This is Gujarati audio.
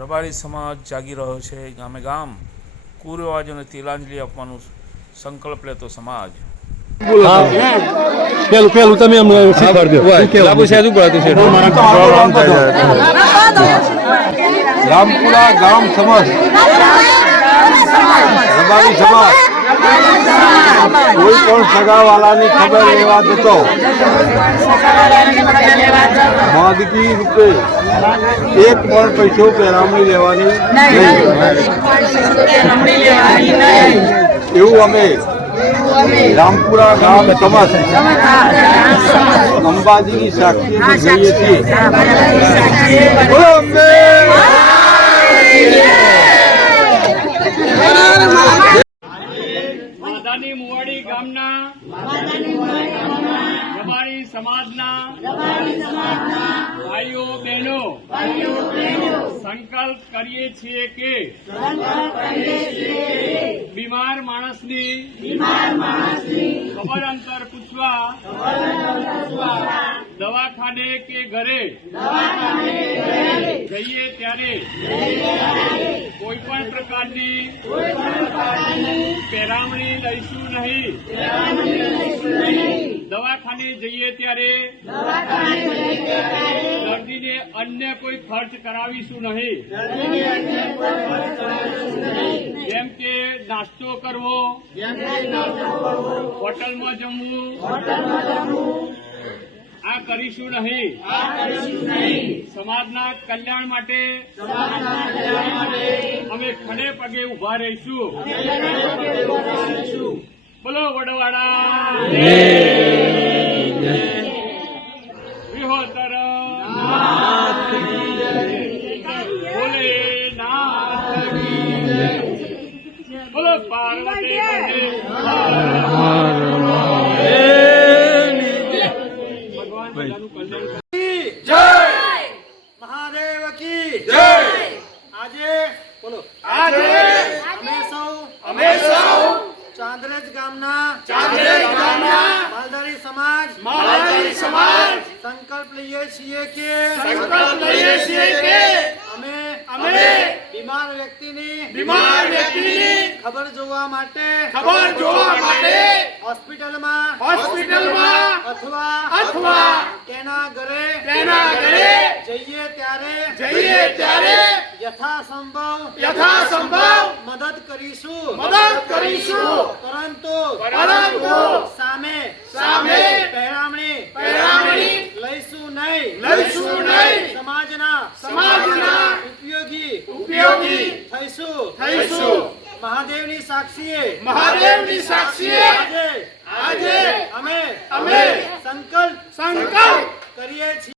રબારી સમાજ જાગી રહ્યો છે ગામે ગામ. કુરિવાજોને તિલાંજલિ આપવાનું સંકલ્પ લેતો સમાજ. પેલું પેલું તમે અમને રામપુરા ગામ સમાજ. રબારી સમાજ. કોઈ પણ સગાવાલાની ખબર લેવા જતો માદગી રૂપે એક પણ પૈસો પહેરામણી લેવાની નહીં. એવું અમે રામપુરા ગામ સમાજ અંબાજીની સાક્ષી જોઈએ છીએ. મુવાડી ગામના રબારી સમાજના ભાઈઓ બહેનો સંકલ્પ કરીએ છીએ કે બીમાર માણસની ખબર અંતર પૂછવા દવાખાને કે ઘરે જઈએ ત્યારે પ્રકારની પેરામણી લઈશું નહીં. દવાખાને જઈએ ત્યારે દર્દીને અન્ય કોઈ ખર્ચ કરાવીશું નહીં. જેમ કે નાસ્તો કરવો હોટલમાં જમવું આ કરીશું નહીં. સમાજના કલ્યાણ માટે અમે ખડે પગે ઊભા રહીશું. બોલો વડવાડા. વિહોતર જય. બોલો પાર્વતી કરે. મહાદેવ કી આજે બોલો. અમે સૌ અમે સૌ ચાંદ્રેજ ગામના ચાંદ્રેજ ગામના માલધારી સમાજ માલધારી સમાજ સંકલ્પ લઈએ છીએ કે સંકલ્પ લઈએ છીએ કે અમે અમે બીમાર વ્યક્તિની બીમાર વ્યક્તિની ખબર જોવા માટે ખબર જોવા માટે હોસ્પિટલમાં હોસ્પિટલમાં અથવા અથવા તેના ઘરે તેના ઘરે જઈએ ત્યારે જઈએ ત્યારે યથાસંભવ યથાસંભવ મદદ કરીશું. મદદ કરીશું. પરંતુ પરંતુ સામે સામે પહેરામણી પહેરામણી લઈશું નહીં. લઈશું નહીં. સમાજના સમાજના ઉપયોગી ઉપયોગી થઈશું. થઈશું. મહાદેવની સાક્ષીએ મહાદેવની સાક્ષીએ